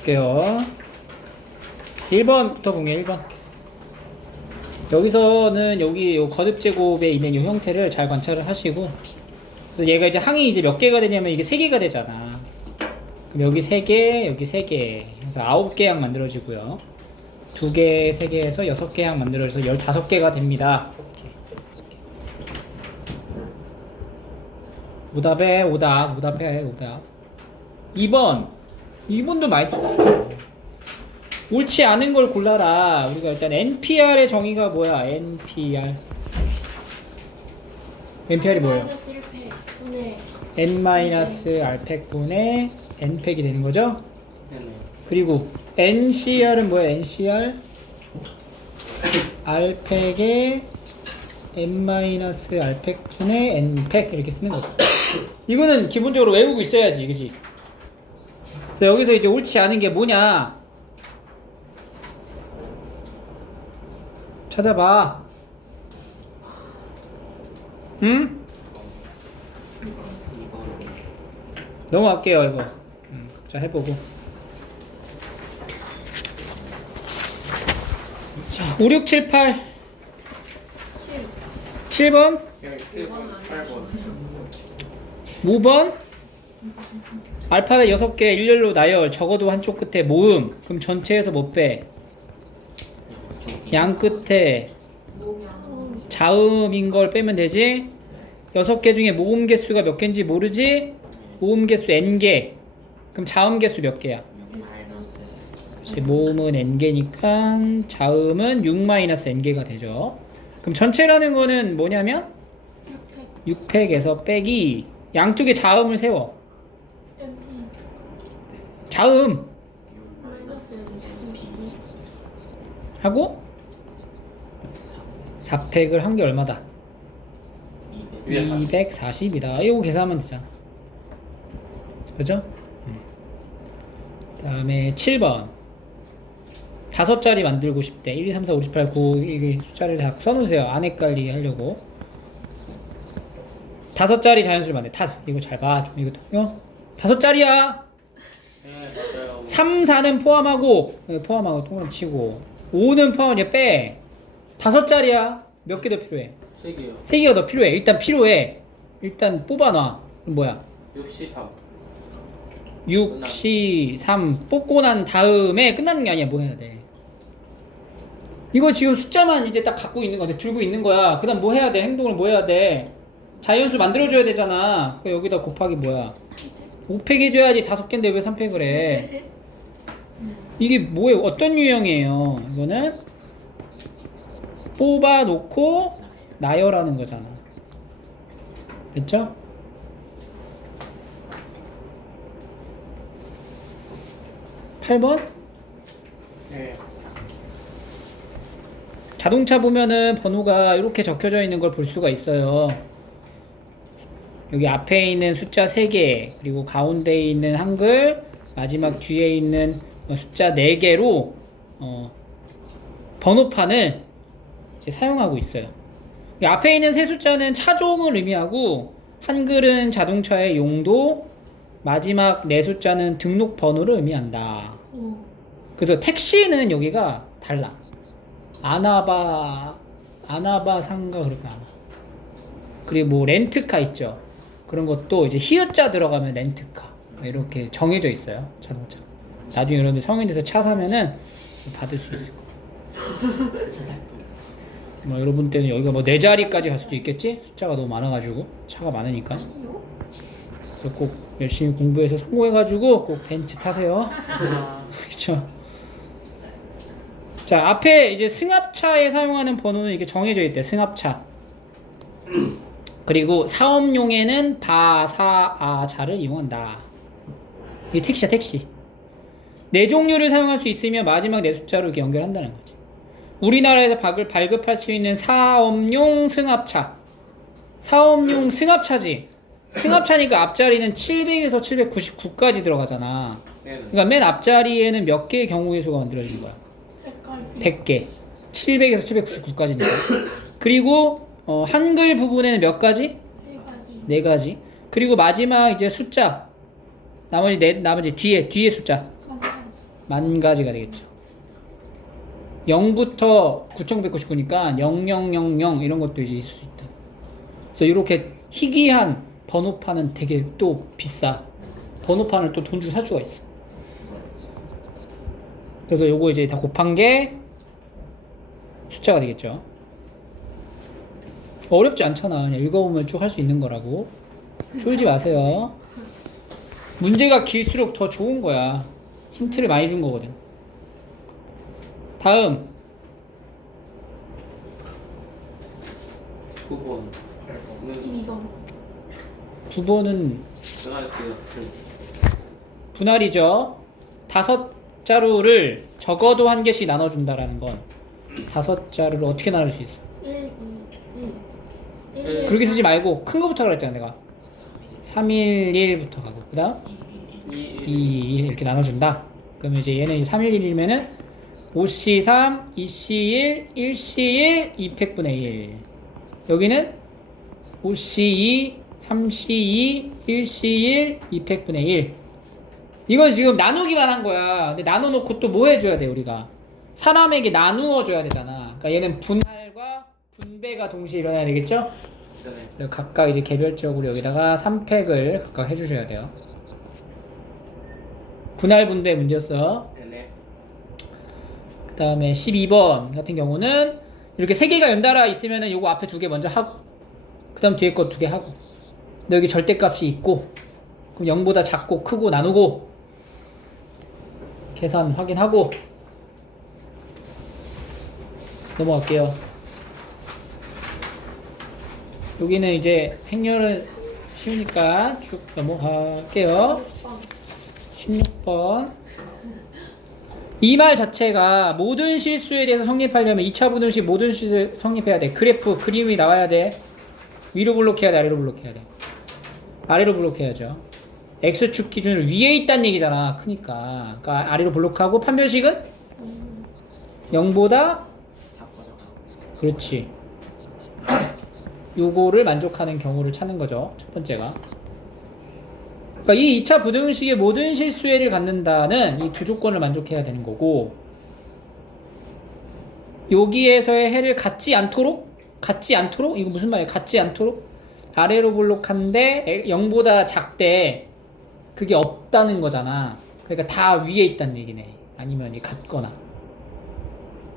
볼게요. 1번부터 보게 1번. 여기서는 여기 요 거듭제곱에 있는 이 형태를 잘 관찰을 하시고, 그래서 얘가 이제 항이 이제 몇 개가 되냐면 이게 3개가 되잖아. 그럼 여기 3개, 여기 3개. 그래서 9개 항 만들어지고요. 2개, 3개에서 6개 항 만들어져서 15개가 됩니다. 오답에 오답, 오답해, 오답. 2번도 많이 틀렸어. 옳지 않은 걸 골라라. 우리가 일단 NPR의 정의가 뭐야? NPR이 뭐예요? N-R팩분의 N팩이 되는 거죠? 그리고 NCR은 뭐야? NCR R팩의 N-R팩분의 N팩 이렇게 쓰는 거죠. 이거는 기본적으로 외우고 있어야지, 그치? 여기서 이제 옳지 않은 게 뭐냐? 찾아봐. 응? 넘어갈게요, 이거. 자, 해보고. 자, 5, 6, 7, 8. 7번? 5번? 알파벳 6개 일렬로 나열. 적어도 한쪽 끝에 모음. 그럼 전체에서 못 빼. 양 끝에 자음인 걸 빼면 되지. 6개 중에 모음 개수가 몇 개인지 모르지. 모음 개수 n개. 그럼 자음 개수 몇 개야? 모음은 n개니까 자음은 6-n개가 되죠. 그럼 전체라는 거는 뭐냐면 6팩에서 빼기 양쪽에 자음을 세워. 자음 하고 4팩을 한 게 얼마다? 240이다. 이거 계산하면 되잖아. 그죠? 다음에 7번 5자리 만들고 싶대. 1, 2, 3, 4, 5, 6, 7, 8, 9 이게 숫자를 다 써놓으세요. 안 헷갈리게 하려고. 5자리 자연수를 만들. 이거 잘 봐. 좀 이거 5자리야. 네, 맞아요. 3, 4는 포함하고 동그라미 치고 5는 포함하고 빼. 5자리야. 몇 개 더 필요해? 3개요. 3개가 더 필요해. 일단 필요해. 일단 뽑아놔. 그럼 뭐야? 63. 6, 3 뽑고 난 다음에 끝나는 게 아니야. 뭐 해야 돼? 이거 지금 숫자만 이제 딱 갖고 있는 건데 들고 있는 거야. 그 다음 뭐 해야 돼? 행동을 뭐 해야 돼? 자연수 만들어줘야 되잖아. 여기다 곱하기 뭐야? 5팩 해줘야지. 5개인데 왜 3팩을 해? 이게 뭐예요? 어떤 유형이에요? 이거는 뽑아놓고 나열하는 거잖아. 됐죠? (8번) 네. 자동차 보면은 번호가 이렇게 적혀져 있는 걸 볼 수가 있어요. 여기 앞에 있는 숫자 3개, 그리고 가운데에 있는 한글, 마지막 뒤에 있는 숫자 4개로 번호판을 이제 사용하고 있어요. 앞에 있는 세 숫자는 차종을 의미하고, 한글은 자동차의 용도, 마지막 4숫자는 등록 번호를 의미한다. 그래서 택시는 여기가 달라. 아나바 상가 그렇게 안 와. 그리고 뭐 렌트카 있죠. 그런 것도 이제 히읗자 들어가면 렌트카 이렇게 정해져 있어요. 자동차. 나중에 여러분들 성인 돼서 차 사면은 받을 수 있을 거예요. 뭐 여러분 때는 여기가 뭐 4자리까지 갈 수도 있겠지? 숫자가 너무 많아가지고 차가 많으니까. 그래서 꼭 열심히 공부해서 성공해가지고 꼭 벤츠 타세요. 그렇죠? 자, 앞에 이제 승합차에 사용하는 번호는 이렇게 정해져 있대. 승합차. 그리고 사업용에는 바사아자를 이용한다. 이게 택시야, 택시. 4종류를 사용할 수 있으며 마지막 4숫자로 이렇게 연결한다는 거지. 우리나라에서 발급할 수 있는 사업용 승합차. 사업용 승합차지. 승합차니까 앞자리는 700에서 799까지 들어가잖아. 그러니까 맨 앞자리에는 몇 개의 경우의 수가 만들어지는 거야? 100개. 700에서 799까지니까. 그리고 한글 부분에는 몇 가지? 4가지. 그리고 마지막 이제 숫자. 나머지 뒤에 숫자. 만 가지가 되겠죠. 0부터 9199니까 0000 이런 것도 이제 있을 수 있다. 그래서 이렇게 희귀한 번호판은 되게 또 비싸. 번호판을 또 돈 주고 살 수가 있어. 그래서 요거 이제 다 곱한 게 숫자가 되겠죠. 어렵지 않잖아. 그냥 읽어보면 쭉 할 수 있는 거라고. 쫄지 마세요. 문제가 길수록 더 좋은 거야. 힌트를 많이 준 거거든. 다음 9번. 2번. 9번은 제가 할게요. 분할이죠. 5자루를 적어도 한 개씩 나눠준다라는 건 5자루를 어떻게 나눌 수 있어? 1, 2, 2. 그렇게 쓰지 말고 큰 거부터 그랬잖아 내가. 311부터 가고 그 다음 2 이렇게 나눠준다. 그러면 이제 얘는 311이면은 5C3, 2C1, 1C1, 2팩분의 1. 여기는 5C2, 3C2, 1C1, 2팩분의 1. 이건 지금 나누기만 한 거야. 근데 나눠놓고 또 뭐 해줘야 돼 우리가? 사람에게 나누어 줘야 되잖아. 그러니까 얘는 분할과 분배가 동시에 일어나야 되겠죠? 네. 각각 이제 개별적으로 여기다가 3팩을 각각 해주셔야 돼요. 분할 분배 문제였어. 네네. 그 다음에 12번 같은 경우는 이렇게 3개가 연달아 있으면은 요거 앞에 2개 먼저 하고 그 다음 뒤에 거 2개 하고 근데 여기 절대값이 있고 그럼 0보다 작고 크고 나누고 계산 확인하고 넘어갈게요. 여기는 이제 행렬은 쉬우니까 쭉 넘어갈게요. 16번. 이 말 자체가 모든 실수에 대해서 성립하려면 2차 부등식 모든 실수를 성립해야 돼. 그래프, 그림이 나와야 돼. 위로 블록해야 돼, 아래로 블록해야 돼. 아래로 블록해야죠. X축 기준으로 위에 있다는 얘기잖아. 크니까. 그러니까 아래로 블록하고 판별식은 0보다 그렇지. 요거를 만족하는 경우를 찾는 거죠. 첫 번째가. 그러니까 이 2차 부등식의 모든 실수에를 갖는다는 이 두 조건을 만족해야 되는 거고 여기에서의 해를 갖지 않도록 이거 무슨 말이야? 갖지 않도록 아래로 블록한데 0보다 작대 그게 없다는 거잖아. 그러니까 다 위에 있다는 얘기네. 아니면 같거나.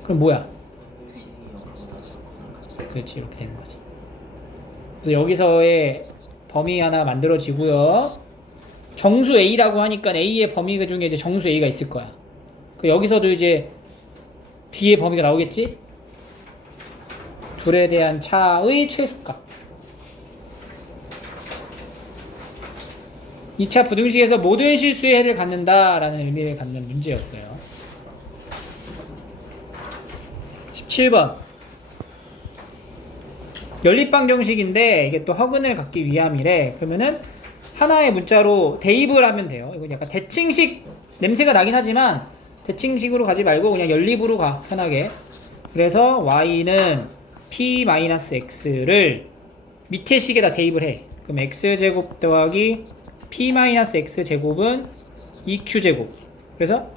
그럼 뭐야? 그렇지, 이렇게 되는 거지. 그래서 여기서의 범위 하나 만들어지고요. 정수 A라고 하니까 A의 범위 중에 이제 정수 A가 있을 거야. 여기서도 이제 B의 범위가 나오겠지? 둘에 대한 차의 최소값. 2차 부등식에서 모든 실수의 해를 갖는다라는 의미를 갖는 문제였어요. 17번. 연립방정식인데 이게 또 허근을 갖기 위함이래. 그러면은 하나의 문자로 대입을 하면 돼요. 이건 약간 대칭식 냄새가 나긴 하지만 대칭식으로 가지 말고 그냥 연립으로 가, 편하게. 그래서 y는 p-x를 밑에 식에다 대입을 해. 그럼 x제곱 더하기 p-x제곱은 2q제곱. 그래서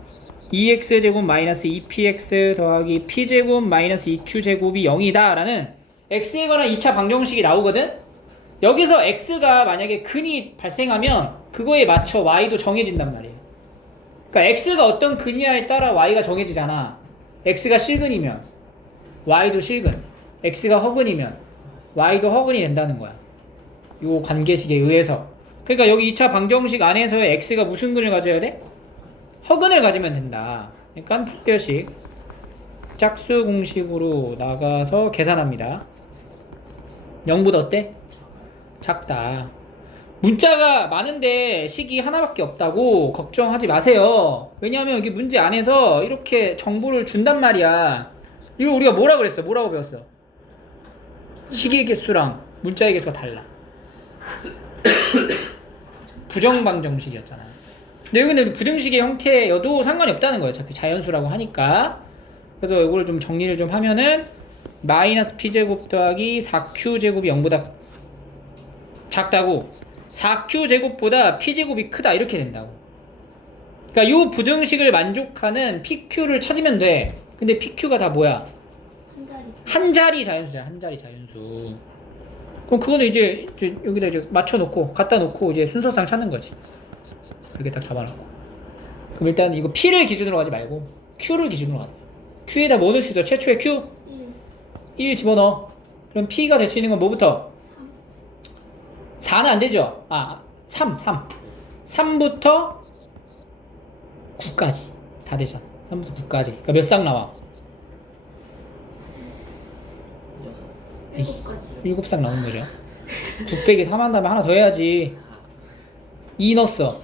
2x제곱 마이너스 2px 더하기 p제곱 마이너스 2q제곱이 0이다 라는 x에 관한 2차 방정식이 나오거든? 여기서 x가 만약에 근이 발생하면 그거에 맞춰 y도 정해진단 말이에요. 그러니까 x가 어떤 근이냐에 따라 y가 정해지잖아. x가 실근이면 y도 실근, x가 허근이면 y도 허근이 된다는 거야. 요 관계식에 의해서. 그러니까 여기 2차 방정식 안에서의 x가 무슨 근을 가져야 돼? 허근을 가지면 된다. 그러니까 특별식 짝수 공식으로 나가서 계산합니다. 0보다 어때? 작다. 문자가 많은데 식이 하나밖에 없다고 걱정하지 마세요. 왜냐하면 여기 문제 안에서 이렇게 정보를 준단 말이야. 이거 우리가 뭐라 그랬어? 뭐라고 배웠어? 식의 개수랑 문자의 개수가 달라. 부정방정식이었잖아. 근데 여기는 부등식의 형태여도 상관이 없다는 거예요. 어차피 자연수라고 하니까. 그래서 이걸 좀 정리를 좀 하면은 마이너스 p제곱 더하기 4q제곱이 0보다 작다고 4q제곱보다 p제곱이 크다 이렇게 된다고. 그러니까 요 부등식을 만족하는 PQ를 찾으면 돼. 근데 PQ가 다 뭐야? 한 자리. 한 자리 자연수야. 한 자리 자연수. 그럼 그거는 이제 여기다 이제 맞춰놓고 갖다 놓고 이제 순서상 찾는 거지. 이렇게 딱 잡아놓고. 그럼 일단 이거 P를 기준으로 하지 말고 Q를 기준으로 가자. Q에다 뭐 넣을 수 있어? 최초의 Q 1, 1 집어넣어. 그럼 P가 될 수 있는 건 뭐부터? 3, 4는 안 되죠? 3. 3부터 9까지 다 되잖아. 3부터 9까지. 그러니까 몇 쌍 나와? 7가지. 7쌍 나오는 거죠. 9 빼기 3 한 다음에 하나 더 해야지. 2 넣었어.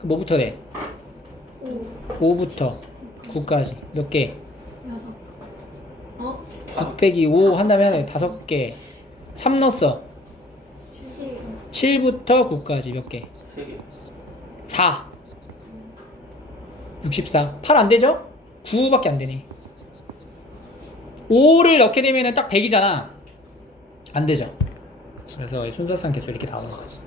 그 뭐부터 돼? 5, 5부터 9까지. 몇 개? 6. 9 빼기 5 한 다음에 하나 5개. 3 넣었어. 7. 7부터 9까지 몇 개? 3개. 4. 64. 8 안 되죠? 9밖에 안 되네. 5를 넣게 되면 딱 100이잖아. 안 되죠. 그래서 순서상 개수 이렇게 나오는 거지.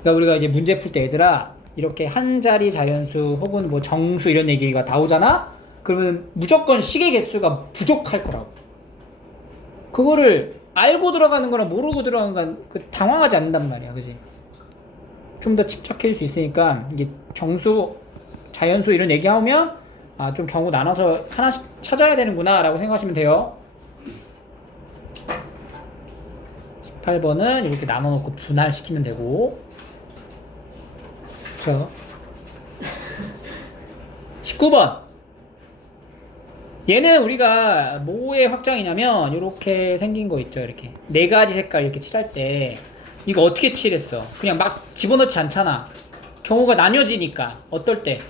그러니까 우리가 이제 문제 풀 때 얘들아 이렇게 한 자리 자연수 혹은 뭐 정수 이런 얘기가 나오잖아? 그러면 무조건 식의 개수가 부족할 거라고. 그거를 알고 들어가는 거랑 모르고 들어가는 건 당황하지 않는단 말이야. 그지? 좀 더 집착할 수 있으니까 이게 정수, 자연수 이런 얘기하면 좀 경우 나눠서 하나씩 찾아야 되는구나 라고 생각하시면 돼요. 18번은 이렇게 나눠놓고 분할시키면 되고, 그쵸? 19번 얘는 우리가 뭐의 확장이냐면 이렇게 생긴 거 있죠. 이렇게 네 가지 색깔 이렇게 칠할 때 이거 어떻게 칠했어? 그냥 막 집어넣지 않잖아. 경우가 나뉘어지니까. 어떨 때?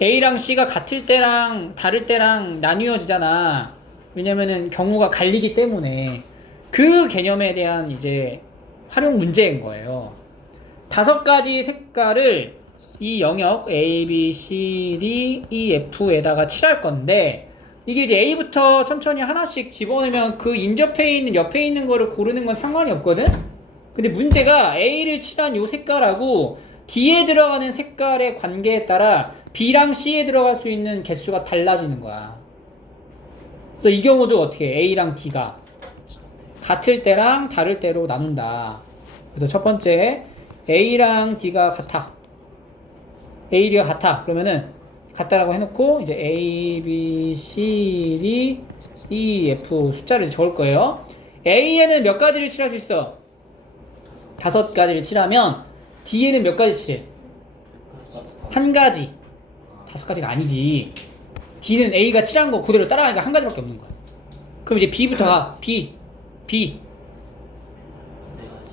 A랑 C가 같을 때랑 다를 때랑 나뉘어지잖아. 왜냐면은 경우가 갈리기 때문에 그 개념에 대한 이제 활용 문제인 거예요. 5가지 색깔을 이 영역 A, B, C, D, E, F에다가 칠할 건데 이게 이제 A부터 천천히 하나씩 집어넣으면 그 인접해 있는 옆에 있는 거를 고르는 건 상관이 없거든? 근데 문제가 A를 칠한 요 색깔하고 D에 들어가는 색깔의 관계에 따라 B랑 C에 들어갈 수 있는 개수가 달라지는 거야. 그래서 이 경우도 어떻게 해? A랑 D가 같을 때랑 다를 때로 나눈다. 그래서 첫 번째 A랑 D가 같아. A, D가 같아. 그러면은 같다라고 해놓고 이제 A, B, C, D, E, F 숫자를 적을 거예요. A에는 몇 가지를 칠할 수 있어? 5가지를 칠하면 D에는 몇 가지 칠? 한 가지. 5가지가 아니지. D는 A가 칠한 거 그대로 따라가니까 한 가지밖에 없는 거야. 그럼 이제 B부터 가. B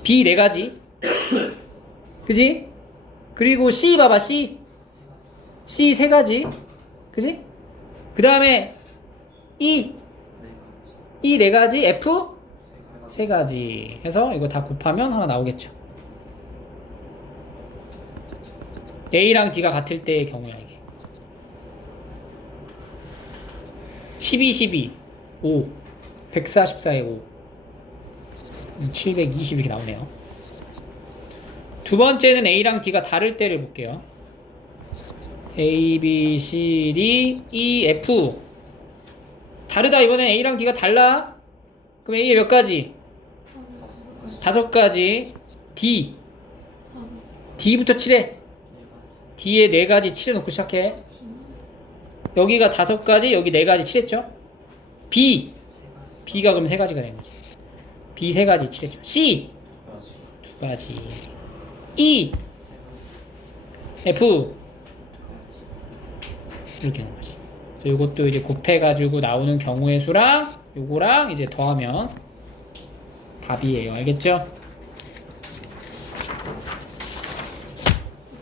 4가지. 그지? 그리고 C 봐봐. C 3가지. 그지? 그 다음에 E 4가지. F 3가지 해서 이거 다 곱하면 하나 나오겠죠. A랑 D가 같을 때의 경우야 이게. 12, 5 144에 5 720 이렇게 나오네요. 두 번째는 A랑 D가 다를 때를 볼게요. A, B, C, D, E, F 다르다. 이번엔 A랑 D가 달라. 그럼 A에 몇 가지? 5가지. D D부터 칠해. D에 4가지 칠해놓고 시작해. 여기가 5가지, 여기 4가지 칠했죠? B가 그럼 3가지가 되는 거지. B 3가지 칠했죠. C 2가지. E F 이렇게 하는 거지. 그래서 이것도 이제 곱해가지고 나오는 경우의 수랑 요거랑 이제 더하면 답이에요. 알겠죠?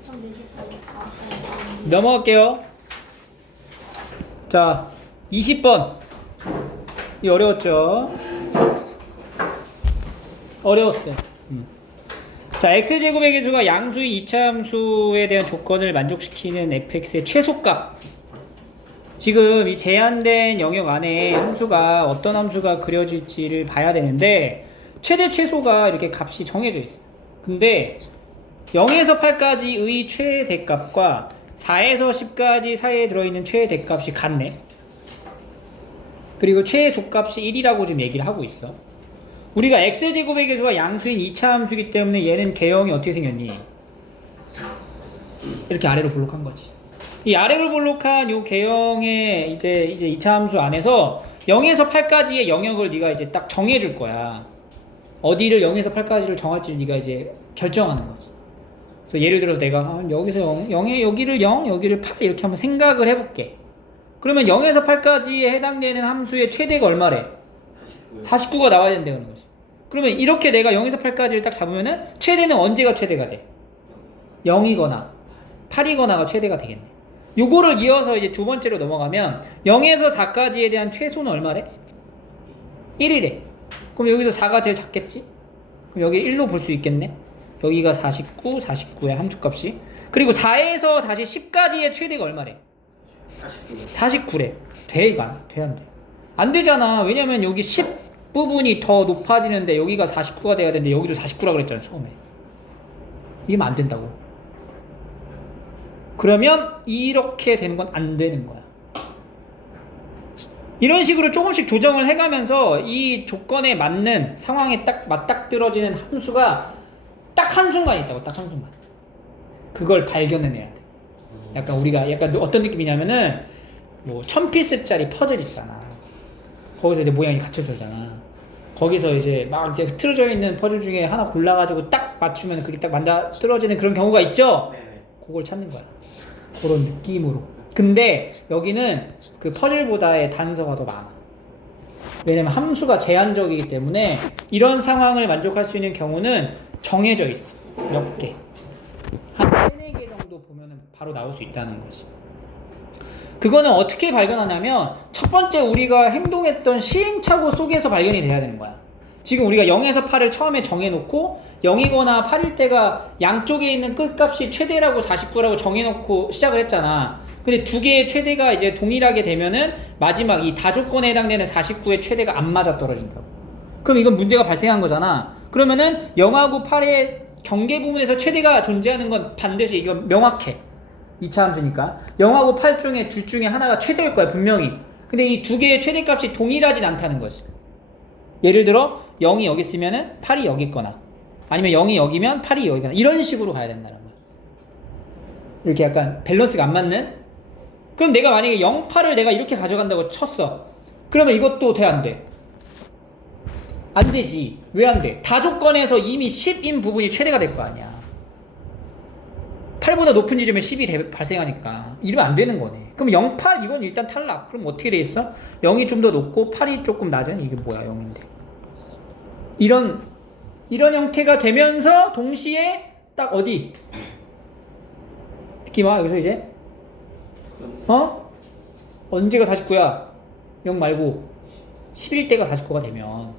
2040. 넘어갈게요. 자, 20번. 이 어려웠죠? 어려웠어요. 자, x제곱의 개수가 양수인 이차함수에 대한 조건을 만족시키는 fx의 최소값. 지금 이 제한된 영역 안에 함수가 어떤 함수가 그려질지를 봐야 되는데 최대 최소가 이렇게 값이 정해져 있어요. 근데 0에서 8까지의 최대값과 4에서 10까지 사이에 들어있는 최대값이 같네. 그리고 최소값이 1이라고 지금 얘기를 하고 있어. 우리가 x제곱의 개수가 양수인 2차 함수이기 때문에 얘는 개형이 어떻게 생겼니? 이렇게 아래로 볼록한 거지. 이 아래로 볼록한 요 개형의 이제 2차 함수 안에서 0에서 8까지의 영역을 네가 이제 딱 정해줄 거야. 어디를 0에서 8까지를 정할지 네가 이제 결정하는 거지. 그래서 예를 들어서 내가 여기서 0에 여기를 0, 여기를 8 이렇게 한번 생각을 해볼게. 그러면 0에서 8까지에 해당되는 함수의 최대가 얼마래? 49가 나와야 된다 그런 거지. 그러면 이렇게 내가 0에서 8까지를 딱 잡으면은 최대는 언제가 최대가 돼? 0이거나 8이거나가 최대가 되겠네. 요거를 이어서 이제 두 번째로 넘어가면 0에서 4까지에 대한 최소는 얼마래? 1이래. 그럼 여기서 4가 제일 작겠지? 그럼 여기 1로 볼 수 있겠네. 여기가 49, 49의 함수값이. 그리고 4에서 다시 10까지의 최대가 얼마래? 49래. 돼, 이거 돼, 안 돼? 안 되잖아. 왜냐면 여기 10 부분이 더 높아지는데 여기가 49가 돼야 되는데 여기도 49라고 그랬잖아, 처음에. 이러면 안 된다고. 그러면 이렇게 되는 건 안 되는 거야. 이런 식으로 조금씩 조정을 해가면서 이 조건에 맞는 상황에 딱 맞닥뜨려지는 함수가 딱 한순간 있다고. 딱 한순간. 그걸 발견해내야 돼. 약간 우리가 약간 어떤 느낌이냐면은 뭐 1000피스짜리 퍼즐 있잖아. 거기서 이제 모양이 갖춰져잖아. 거기서 이제 막 이제 틀어져 있는 퍼즐 중에 하나 골라가지고 딱 맞추면 그게 딱 맞닥뜨려지는 그런 경우가 있죠. 네. 그걸 찾는 거야. 그런 느낌으로. 근데 여기는 그 퍼즐보다의 단서가 더 많아. 왜냐면 함수가 제한적이기 때문에 이런 상황을 만족할 수 있는 경우는 정해져 있어. 몇 개. 한 3-4개 정도 보면은 바로 나올 수 있다는 거지. 그거는 어떻게 발견하냐면 첫 번째 우리가 행동했던 시행착오 속에서 발견이 돼야 되는 거야. 지금 우리가 0에서 8을 처음에 정해놓고 0이거나 8일 때가 양쪽에 있는 끝값이 최대라고 49라고 정해놓고 시작을 했잖아. 근데 두 개의 최대가 이제 동일하게 되면은 마지막 이 다조건에 해당되는 49의 최대가 안 맞아 떨어진다고. 그럼 이건 문제가 발생한 거잖아. 그러면은 0하고 8의 경계 부분에서 최대가 존재하는 건 반드시 이거 명확해. 2차 함수니까 0하고 8 중에 둘 중에 하나가 최대일 거야 분명히. 근데 이 두 개의 최대값이 동일하진 않다는 거지. 예를 들어 0이 여기 있으면은 8이 여기 있거나 아니면 0이 여기면 8이 여기거나 이런 식으로 가야 된다는 거야. 이렇게 약간 밸런스가 안 맞는? 그럼 내가 만약에 0, 8을 내가 이렇게 가져간다고 쳤어. 그러면 이것도 돼, 안 돼? 안 되지. 왜 안 돼? 다조건에서 이미 10인 부분이 최대가 될 거 아니야. 8보다 높은 지점에 10이 발생하니까 이러면 안 되는 거네. 그럼 0, 8 이건 일단 탈락. 그럼 어떻게 돼 있어? 0이 좀 더 높고 8이 조금 낮은 이게 뭐야 0인데. 이런 형태가 되면서 동시에 딱 어디? 느낌 와 여기서 이제 언제가 49야? 0 말고 11대가 49가 되면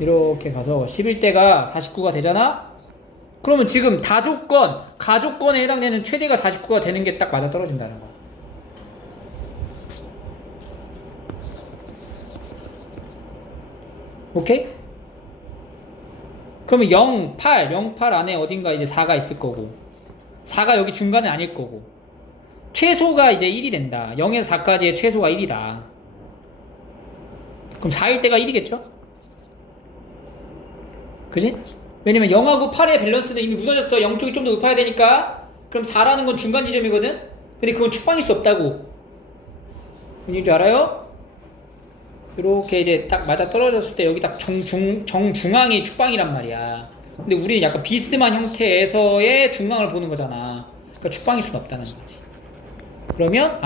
이렇게 가서 11대가 49가 되잖아? 그러면 지금 다조건, 가조건에 해당되는 최대가 49가 되는 게 딱 맞아 떨어진다는 거야. 오케이? 그러면 0, 8, 0, 8 안에 어딘가 이제 4가 있을 거고 4가 여기 중간에 아닐 거고 최소가 이제 1이 된다. 0에서 4까지의 최소가 1이다. 그럼 4일 때가 1이겠죠? 그지? 왜냐면 0하고 8의 밸런스는 이미 무너졌어. 0 쪽이 좀 더 높아야 되니까. 그럼 4라는 건 중간 지점이거든? 근데 그건 축방일 수 없다고. 뭔지 줄 알아요? 이렇게 이제 딱 맞아 떨어졌을 때 여기 딱 정중앙이 축방이란 말이야. 근데 우리는 약간 비스듬한 형태에서의 중앙을 보는 거잖아. 그러니까 축방일 수는 없다는 거지. 그러면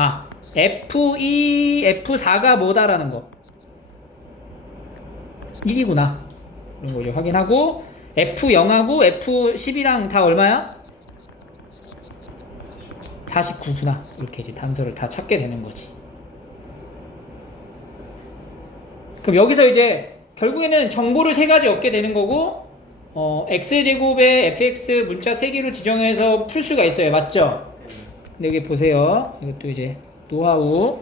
F2, F4가 뭐다라는 거 1이구나 이런 거 이제 확인하고 F0하고 F10이랑 다 얼마야? 49구나 이렇게 이제 단서를 다 찾게 되는 거지. 그럼 여기서 이제 결국에는 정보를 3가지 얻게 되는 거고 x제곱에 fx 문자 3개를 지정해서 풀 수가 있어요. 맞죠? 근데 여기 보세요. 이것도 이제 노하우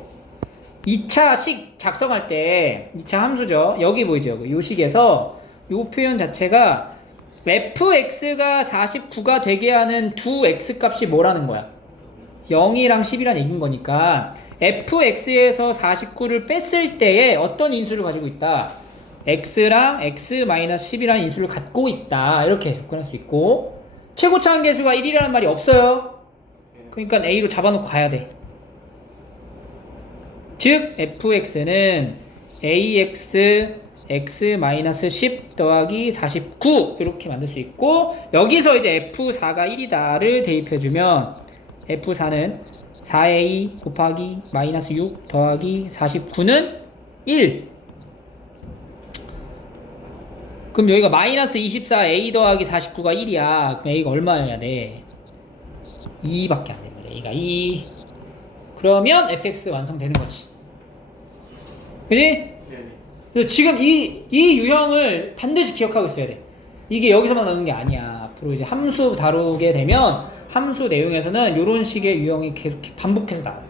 2차식 작성할 때 2차 함수죠. 여기 보이죠? 요 식에서 요 표현 자체가 fx가 49가 되게 하는 두 x값이 뭐라는 거야? 0이랑 10이란 얘기인 거니까 fx에서 49를 뺐을 때에 어떤 인수를 가지고 있다? x랑 x-10이라는 인수를 갖고 있다. 이렇게 접근할 수 있고 최고차 한계수가 1이라는 말이 없어요. 그러니까 a로 잡아놓고 가야 돼. 즉 fx는 ax x-10 더하기 49 이렇게 만들 수 있고 여기서 이제 f4가 1이다를 대입해주면 f4는 4a 곱하기 마이너스 6 더하기 49는 1. 그럼 여기가 마이너스 24a 더하기 49가 1이야. 그럼 a가 얼마여야 돼? 2밖에 안 됩니다. a가 2. 그러면 fx 완성되는 거지. 그지? 네네. 그래서 지금 이 유형을 반드시 기억하고 있어야 돼. 이게 여기서만 나오는 게 아니야. 앞으로 이제 함수 다루게 되면 함수 내용에서는 이런 식의 유형이 계속 반복해서 나와요.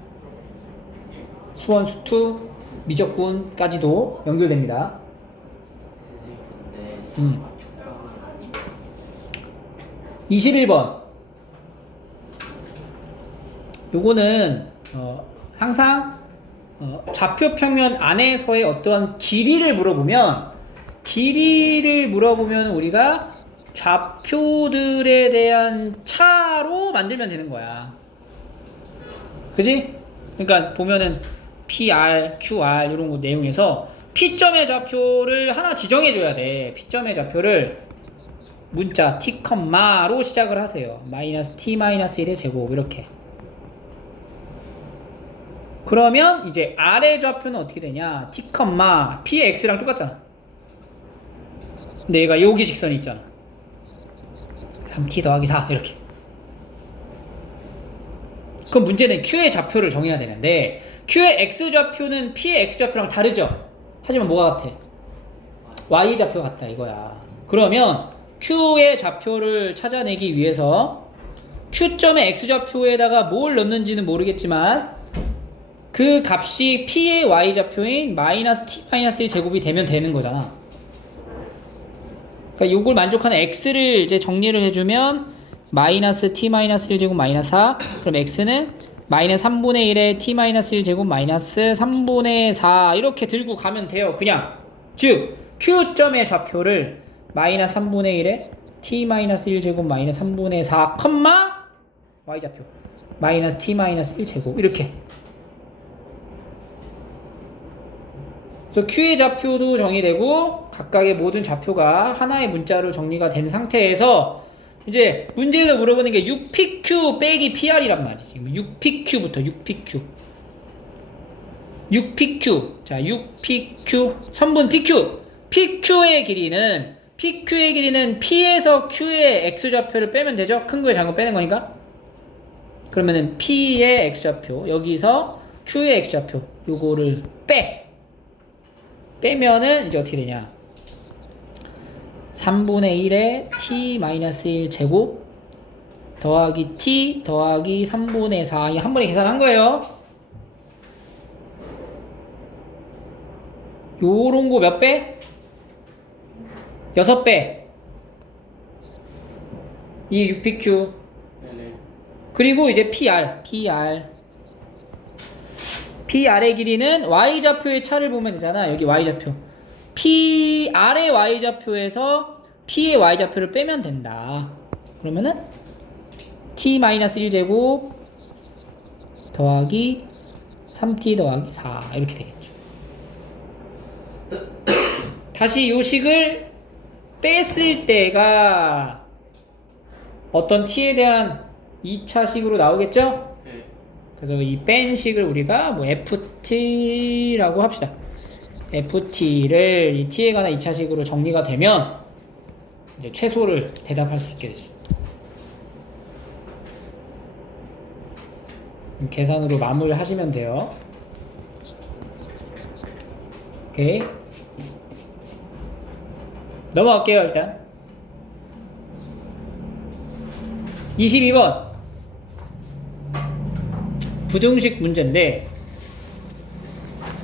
수원, 수투, 미적분까지도 연결됩니다. 근데 3가 축방이 아니면 21번. 요거는 항상 좌표 평면 안에서의 어떠한 길이를 물어보면 우리가 좌표들에 대한 차로 만들면 되는 거야. 그지? 그러니까 보면은 PR, QR 이런 거 내용에서 P점의 좌표를 하나 지정해 줘야 돼. P점의 좌표를 문자 T, 로 시작을 하세요. 마이너스 T 마이너스 1의 제곱 이렇게. 그러면 이제 아래 좌표는 어떻게 되냐? T, P의 X랑 똑같잖아. 근데 얘가 여기 직선이 있잖아. 3T 더하기 4 이렇게. 그럼 문제는 Q의 좌표를 정해야 되는데 Q의 X좌표는 P의 X좌표랑 다르죠? 하지만 뭐가 같아? Y좌표 같다 이거야. 그러면 Q의 좌표를 찾아내기 위해서 Q점의 X좌표에다가 뭘 넣는지는 모르겠지만 그 값이 P의 Y좌표인 마이너스 T 마이너스 1 제곱이 되면 되는 거잖아. 그러니까 요걸 만족하는 X를 이제 정리를 해주면 마이너스 T 마이너스 1 제곱 마이너스 4 그럼 X는 마이너스 3분의 1에 T 마이너스 1 제곱 마이너스 3분의 4 이렇게 들고 가면 돼요. 그냥 즉 Q점의 좌표를 마이너스 3분의 1에 T 마이너스 1 제곱 마이너스 3분의 4 Y좌표 마이너스 T 마이너스 1 제곱 이렇게. 그래서 Q의 좌표도 정의되고 각각의 모든 좌표가 하나의 문자로 정리가 된 상태에서 이제 문제에서 물어보는 게 6PQ 빼기 PR이란 말이지. 6PQ부터 6PQ. 자, 6PQ 선분 PQ. PQ의 길이는 P에서 Q의 X좌표를 빼면 되죠? 큰 거에 작은 거 빼는 거니까. 그러면은 P의 X좌표 여기서 Q의 X좌표 요거를 빼면은 이제 어떻게 되냐? 3분의 1에 t-1 제곱 더하기 t 더하기 3분의 4 한 번에 계산한 거예요. 요런 거 몇 배? 6배. 이 6pq. 네네. 그리고 이제 PR의 길이는 Y좌표의 차를 보면 되잖아. 여기 Y좌표. PR의 Y좌표에서 P의 Y좌표를 빼면 된다. 그러면은 T-1제곱 더하기 3T 더하기 4 이렇게 되겠죠. 다시 요 식을 뺐을 때가 어떤 T에 대한 2차식으로 나오겠죠? 네. 그래서 이 뺀 식을 우리가 뭐 FT라고 합시다. FT를 이 T에 관한 2차식으로 정리가 되면 이제 최소를 대답할 수 있게 되죠. 계산으로 마무리를 하시면 돼요. 오케이. 넘어갈게요, 일단. 22번. 부등식 문제인데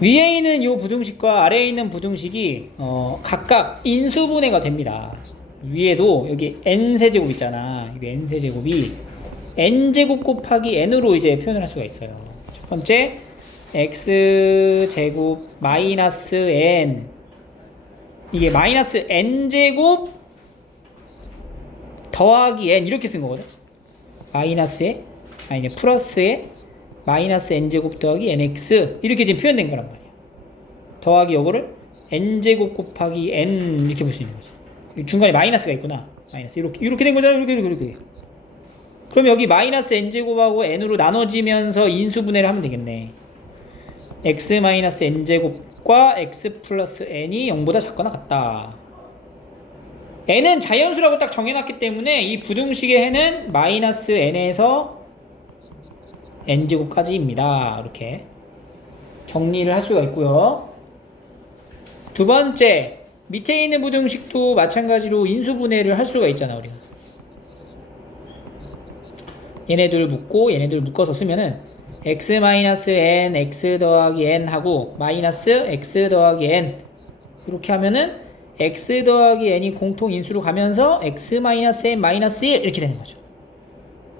위에 있는 이 부등식과 아래에 있는 부등식이 각각 인수분해가 됩니다. 위에도 여기 n세제곱 있잖아. 여기 n세제곱이 n제곱 곱하기 n으로 이제 표현을 할 수가 있어요. 첫 번째 x제곱 마이너스 n, 이게 마이너스 n제곱 더하기 n 이렇게 쓴 거거든. 마이너스에 아니네 플러스에 마이너스 n제곱 더하기 nx 이렇게 지금 표현된 거란 말이야. 더하기 요거를 n제곱 곱하기 n 이렇게 볼 수 있는 거지. 중간에 마이너스가 있구나. 마이너스 이렇게 된 거잖아. 이렇게. 그럼 여기 마이너스 n제곱하고 n으로 나눠지면서 인수분해를 하면 되겠네. x 마이너스 n제곱과 x 플러스 n이 0보다 작거나 같다. n은 자연수라고 딱 정해놨기 때문에 이 부등식의 해는 마이너스 n에서 n제곱까지입니다. 이렇게 정리를 할 수가 있고요. 두 번째, 밑에 있는 부등식도 마찬가지로 인수분해를 할 수가 있잖아. 우리가 얘네들 묶고 얘네들 묶어서 쓰면은 x-n x 더하기 n 하고 마이너스 x 더하기 n 이렇게 하면은 x 더하기 n이 공통 인수로 가면서 x-n-1 이렇게 되는 거죠.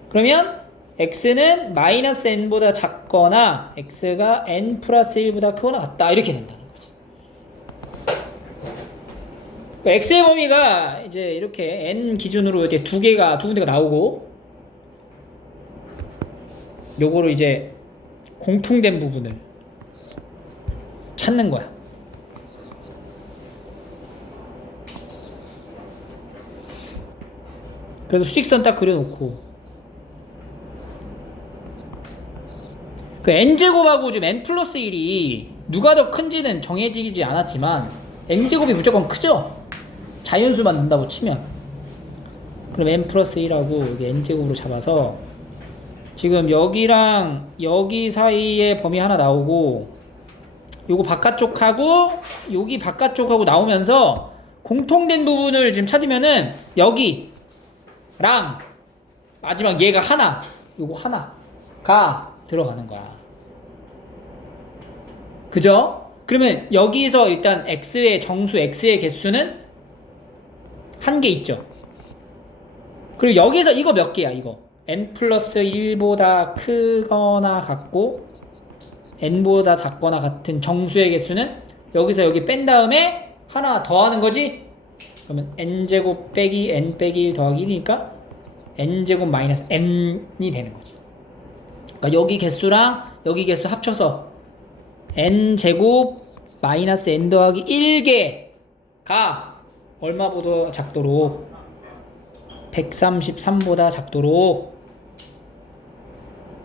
그러면 x는 마이너스 n보다 작거나 x가 n 플러스 1보다 크거나 같다 이렇게 된다는 거지. x의 범위가 이제 이렇게 n 기준으로 이렇게 두 군데가 나오고, 요거로 이제 공통된 부분을 찾는 거야. 그래서 수직선 딱 그려놓고, 그 n제곱하고 지금 n 플러스 1이 누가 더 큰지는 정해지지 않았지만 n제곱이 무조건 크죠? 자연수만 넣는다고 치면. 그럼 n 플러스 1하고 여기 n제곱으로 잡아서 지금 여기랑 여기 사이에 범위 하나 나오고, 요거 바깥쪽하고 여기 바깥쪽하고 나오면서 공통된 부분을 지금 찾으면은 여기랑 마지막 얘가 하나, 요거 하나가 들어가는 거야. 그죠? 그러면 여기서 일단 x의 정수 x의 개수는 한 개 있죠. 그리고 여기서 이거 몇 개야? 이거 n 플러스 1보다 크거나 같고 n보다 작거나 같은 정수의 개수는 여기서 여기 뺀 다음에 하나 더하는 거지? 그러면 n제곱 빼기 n 빼기 1 더하기 1이니까 n제곱 마이너스 n이 되는 거지. 그러니까 여기 개수랑 여기 개수 합쳐서 n제곱 마이너스 n 더하기 1개가 얼마보다 작도록 133보다 작도록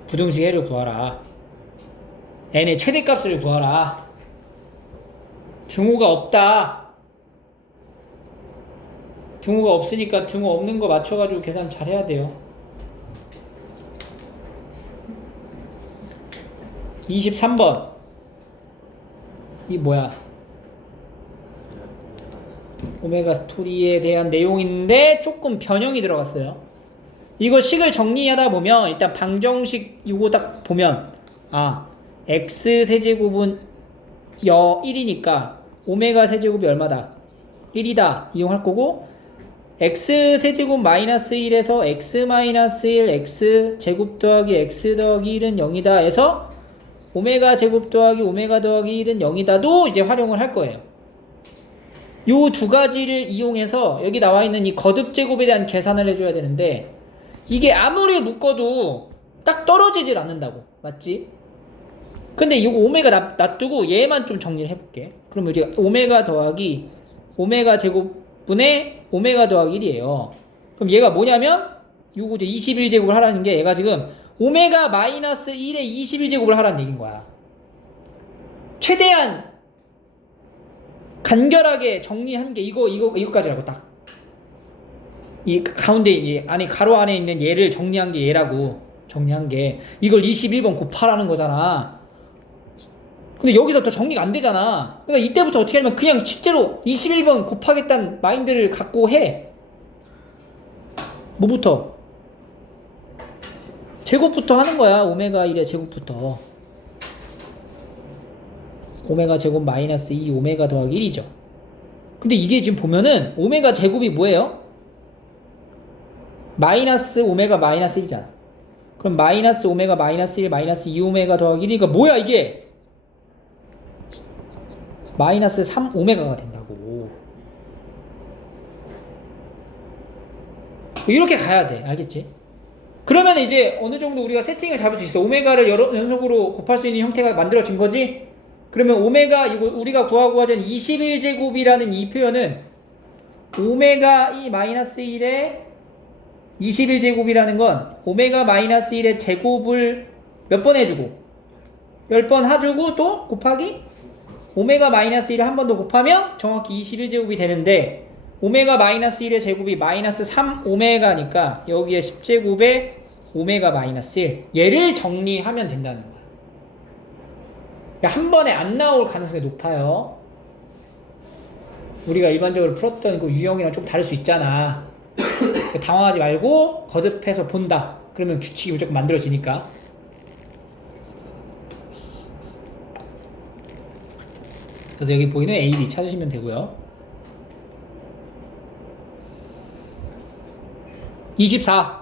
부등식 해를 구하라. n의 최대값을 구하라. 등호가 없다. 등호가 없으니까 등호 없는 거 맞춰가지고 계산 잘 해야 돼요. 23번. 이 뭐야? 오메가 스토리에 대한 내용인데 조금 변형이 들어갔어요. 이거 식을 정리하다 보면 일단 방정식 이거 딱 보면 x 세제곱은 1이니까 오메가 세제곱이 얼마다? 1이다 이용할 거고, x 세제곱 마이너스 1에서 x 마이너스 1 x 제곱 더하기 x 더하기 1은 0이다 해서 오메가 제곱 더하기 오메가 더하기 1은 0이다도 이제 활용을 할 거예요. 요 두 가지를 이용해서 여기 나와 있는 이 거듭 제곱에 대한 계산을 해줘야 되는데, 이게 아무리 묶어도 딱 떨어지질 않는다고. 맞지? 근데 이거 오메가 놔두고 얘만 좀 정리를 해볼게. 그러면 이제 오메가 더하기 오메가 제곱분의 오메가 더하기 1이에요. 그럼 얘가 뭐냐면 요거 이제 21제곱을 하라는 게, 얘가 지금 오메가 마이너스 1에 21제곱을 하라는 얘기인 거야. 최대한 간결하게 정리한 게 이거까지라고. 딱 이 가운데 이 안에 가로 안에 있는 얘를 정리한 게 얘라고. 정리한 게 이걸 21번 곱하라는 거잖아. 근데 여기서 더 정리가 안 되잖아. 그러니까 이때부터 어떻게 하면 그냥 실제로 21번 곱하겠다는 마인드를 갖고 해. 뭐부터? 제곱부터 하는 거야. 오메가 1의 제곱부터. 오메가 제곱 마이너스 2 오메가 더하기 1이죠. 근데 이게 지금 보면은 오메가 제곱이 뭐예요? 마이너스 오메가 마이너스 1이잖아. 그럼 마이너스 오메가 마이너스 1 마이너스 2오메가 더하기 1이니까 뭐야 이게? 마이너스 3오메가가 된다고. 이렇게 가야 돼. 알겠지? 그러면 이제 어느 정도 우리가 세팅을 잡을 수 있어. 오메가를 여러 연속으로 곱할 수 있는 형태가 만들어진 거지? 그러면 오메가, 이거 우리가 구하고 하자는 21제곱이라는 이 표현은 오메가 이 마이너스 1에 21제곱이라는 건 오메가 마이너스 1의 제곱을 몇 번 해주고 10번 해주고 또 곱하기 오메가 마이너스 1을 한 번 더 곱하면 정확히 21제곱이 되는데 오메가 마이너스 1의 제곱이 마이너스 3오메가니까 여기에 10제곱에 오메가 마이너스 1 얘를 정리하면 된다는 거야. 그러니까 한 번에 안 나올 가능성이 높아요. 우리가 일반적으로 풀었던 그 유형이랑 좀 다를 수 있잖아. 당황하지 말고 거듭해서 본다. 그러면 규칙이 무조건 만들어지니까. 그래서 여기 보이는 A, B 찾으시면 되고요. 24.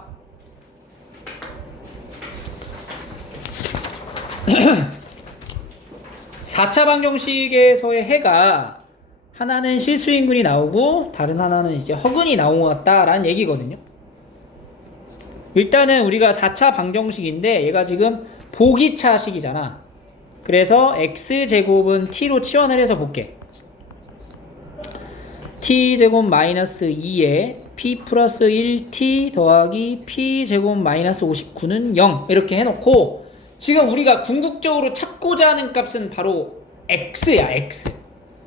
(4차) 방정식에서의 해가 하나는 실수인근이 나오고 다른 하나는 이제 허근이 나왔다라는 얘기거든요. 일단은 우리가 4차 방정식인데 얘가 지금 보기차식이잖아. 그래서 x제곱은 t로 치환을 해서 볼게. t제곱 마이너스 2에 p 플러스 1t 더하기 p제곱 마이너스 59는 0 이렇게 해놓고 지금 우리가 궁극적으로 찾고자 하는 값은 바로 x야. x.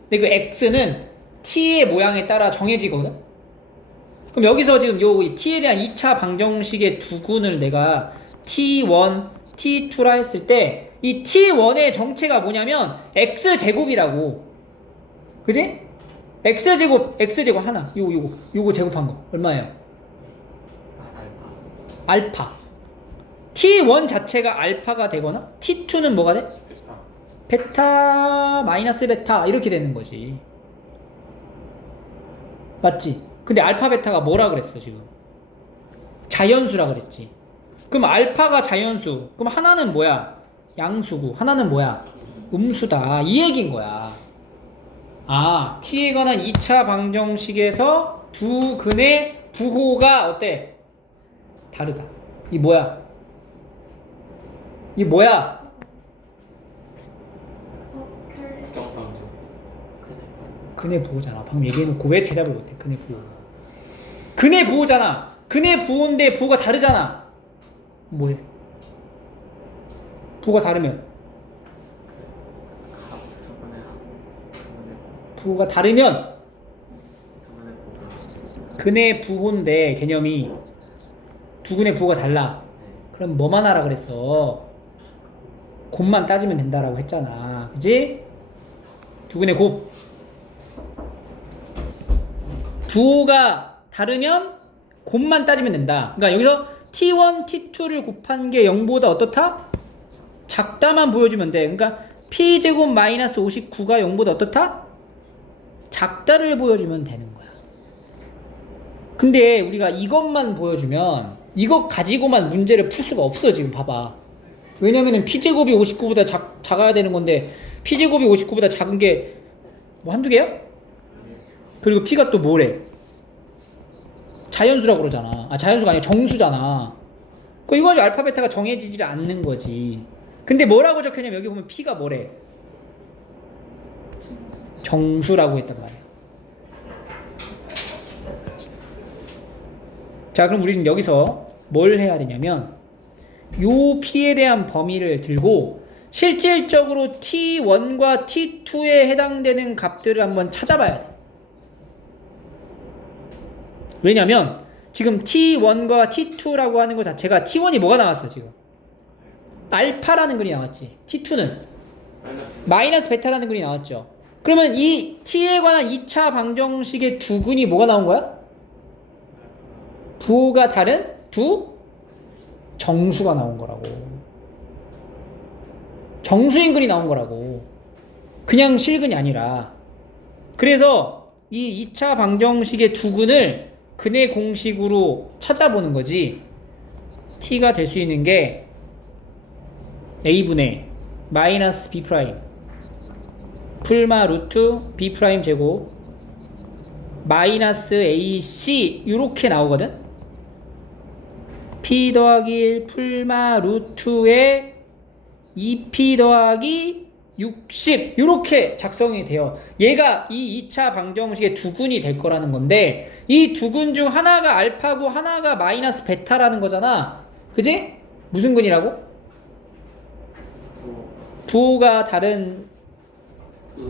근데 그 x는 t의 모양에 따라 정해지거든. 그럼 여기서 지금 요 t에 대한 2차 방정식의 두근을 내가 t1, t2라 했을 때 이 t1의 정체가 뭐냐면 x제곱이라고. 그지? x제곱 하나. 요거 제곱한 거 얼마예요? 알파. t1 자체가 알파가 되거나 t2는 뭐가 돼? 베타 마이너스 베타 이렇게 되는 거지. 맞지? 근데 알파 베타가 뭐라 그랬어 지금? 자연수라 그랬지. 그럼 알파가 자연수. 그럼 하나는 뭐야? 양수고 하나는 뭐야? 음수다. 이 얘기인 거야. 아, t에 관한 2차 방정식에서 두 근의 부호가 어때? 다르다. 이 뭐야? 근의 부호잖아. 방금 얘기해놓고 왜 대답을 못해? 근의 부호. 근의 부호잖아. 근의 부호인데 부호가 다르잖아. 뭐해? 부호가 다르면? 부호가 다르면 근의 부호인데 개념이 두 근의 부호가 달라. 그럼 뭐만 하라 그랬어? 곱만 따지면 된다라고 했잖아. 그지? 두 근의 곱. 부호가 다르면 곱만 따지면 된다. 그러니까 여기서 t1, t2를 곱한 게 0보다 어떻다? 작다만 보여주면 돼. 그러니까 p제곱 마이너스 59가 0보다 어떻다? 작다를 보여주면 되는 거야. 근데 우리가 이것만 보여주면 이것 가지고만 문제를 풀 수가 없어. 지금 봐봐. 왜냐면은 p제곱이 59보다 작아야 되는 건데 p제곱이 59보다 작은 게 뭐 한두 개야? 그리고 p가 또 뭐래? 자연수라고 그러잖아. 아, 자연수가 아니라 정수잖아. 그 이거 가지고 알파 베타가 정해지질 않는 거지. 근데 뭐라고 적혀냐면 여기 보면 p가 뭐래? 정수라고 했단 말이야. 자, 그럼 우리는 여기서 뭘 해야 되냐면 요 p에 대한 범위를 들고 실질적으로 t1과 t2에 해당되는 값들을 한번 찾아봐야 돼. 왜냐면 지금 t1과 t2라고 하는 것 자체가 t1이 뭐가 나왔어 지금? 알파라는 글이 나왔지. t2는 마이너스 베타라는 글이 나왔죠. 그러면 이 t에 관한 2차 방정식의 두 근이 뭐가 나온 거야? 부호가 다른 두 정수가 나온 거라고. 정수인 근이 나온 거라고. 그냥 실근이 아니라. 그래서 이 2차 방정식의 두 근을 근의 공식으로 찾아보는 거지. t가 될 수 있는 게 a분의 마이너스 b 프라임 풀마 루트 b 프라임 제곱 마이너스 ac 이렇게 나오거든. p 더하기 1 풀마 루트에 2p 더하기 60 이렇게 작성이 돼요. 얘가 이 2차 방정식의 두근이 될 거라는 건데 이 두근 중 하나가 알파고 하나가 마이너스 베타라는 거잖아. 그지? 무슨 근이라고? 부호가 다른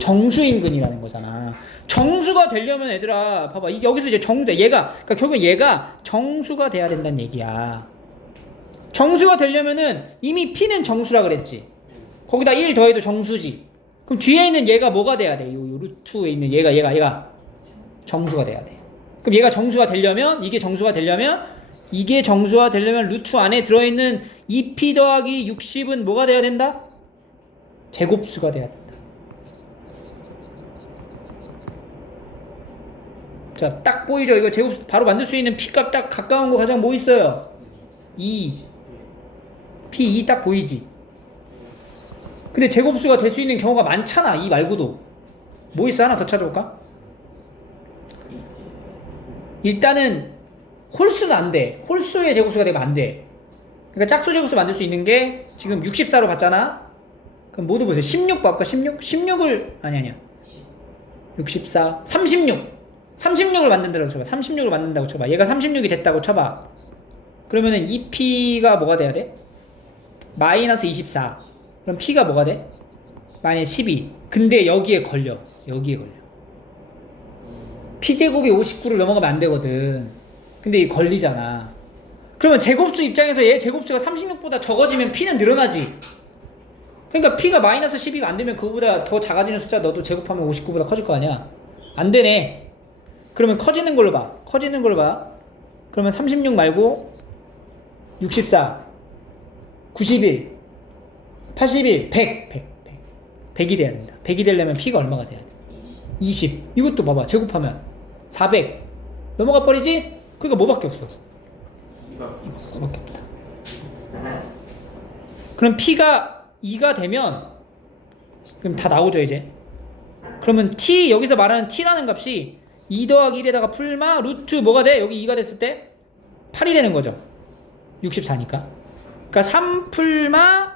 정수인 근이라는 거잖아. 정수가 되려면 얘들아 봐봐 여기서 이제 정수돼. 얘가 그러니까 결국 얘가 정수가 돼야 된다는 얘기야. 정수가 되려면은 이미 p는 정수라 그랬지. 거기다 1 더해도 정수지. 그럼 뒤에 있는 얘가 뭐가 돼야 돼? 요 루트에 있는 얘가 정수가 돼야 돼. 그럼 얘가 정수가 되려면 이게 정수가 되려면 루트 안에 들어있는 2p 더하기 60은 뭐가 돼야 된다? 제곱수가 돼야 된다. 자, 딱 보이죠? 이거 제곱수 바로 만들 수 있는 p값 딱 가까운 거 가장 뭐 있어요? 2. p2 딱 보이지? 근데 제곱수가 될 수 있는 경우가 많잖아. 이 말고도. 뭐 있어? 하나 더 찾아볼까? 일단은 홀수는 안 돼. 홀수의 제곱수가 되면 안 돼. 그러니까 짝수 제곱수 만들 수 있는 게 지금 64로 봤잖아. 그럼 모두 보세요. 16 봐볼까? 16을 아니야. 64 36을 만든다고 쳐봐. 36을 만든다고 쳐봐. 얘가 36이 됐다고 쳐봐. 그러면은 2p가 뭐가 돼야 돼? 마이너스 24. 그럼 p가 뭐가 돼? 마이너스 12. 근데 여기에 걸려. p제곱이 59를 넘어가면 안 되거든. 근데 이 걸리잖아. 그러면 제곱수 입장에서 얘 제곱수가 36보다 적어지면 p는 늘어나지. 그러니까 p가 마이너스 12가 안 되면 그거보다 더 작아지는 숫자 너도 제곱하면 59보다 커질 거 아니야. 안 되네. 그러면 커지는 걸로 봐. 그러면 36 말고 64, 91, 81, 100이 돼야 된다. 100이 되려면 p가 얼마가 돼야 돼? 20. 이것도 봐봐. 제곱하면 400 넘어가 버리지? 그러니까 뭐밖에 없어? 이거밖에 없다. 그럼 p가 2가 되면 그럼 다 나오죠 이제. 그러면 t 여기서 말하는 t라는 값이 2 더하기 1에다가 풀마 루트 뭐가 돼? 여기 2가 됐을 때 8이 되는 거죠. 64니까. 그러니까 3 풀마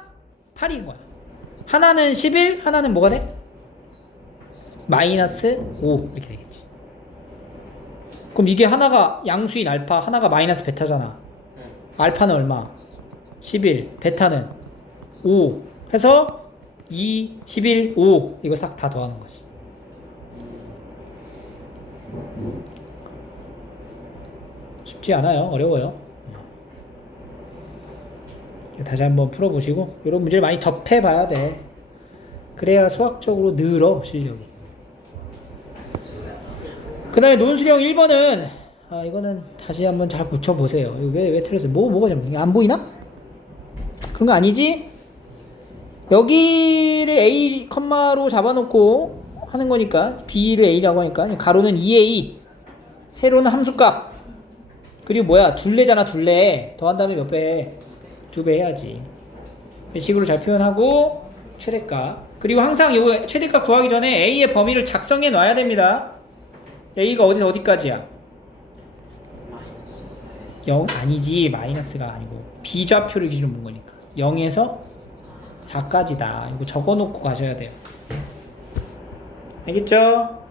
8인 거야. 하나는 11, 하나는 뭐가 돼? 마이너스 5 이렇게 되겠지. 그럼 이게 하나가 양수인 알파, 하나가 마이너스 베타잖아. 알파는 얼마? 11, 베타는 5 해서 2, 11, 5 이거 싹 다 더하는 거지. 쉽지 않아요. 어려워요. 다시 한번 풀어보시고 이런 문제를 많이 접해봐야 돼. 그래야 수학적으로 늘어 실력이. 그 다음에 논술형 1번은 이거는 다시 한번 잘 고쳐보세요. 이거 왜 틀렸어요? 뭐가 잘못된 안 보이나? 그런 거 아니지? 여기를 A 컴마로 잡아놓고 하는 거니까 B를 A라고 하니까 가로는 2A 세로는 함수값 그리고 뭐야 둘레잖아. 둘레 더한 다음에 몇 배? 2배 해야지. 이 식으로 잘 표현하고 최대값 그리고 항상 이 최대값 구하기 전에 A의 범위를 작성해 놔야 됩니다. A가 어디까지야? 마이너스 0 아니지. 마이너스가 아니고 비좌표를 기준으로 본 거니까 0에서 4까지다. 이거 적어놓고 가셔야 돼요. 알겠죠?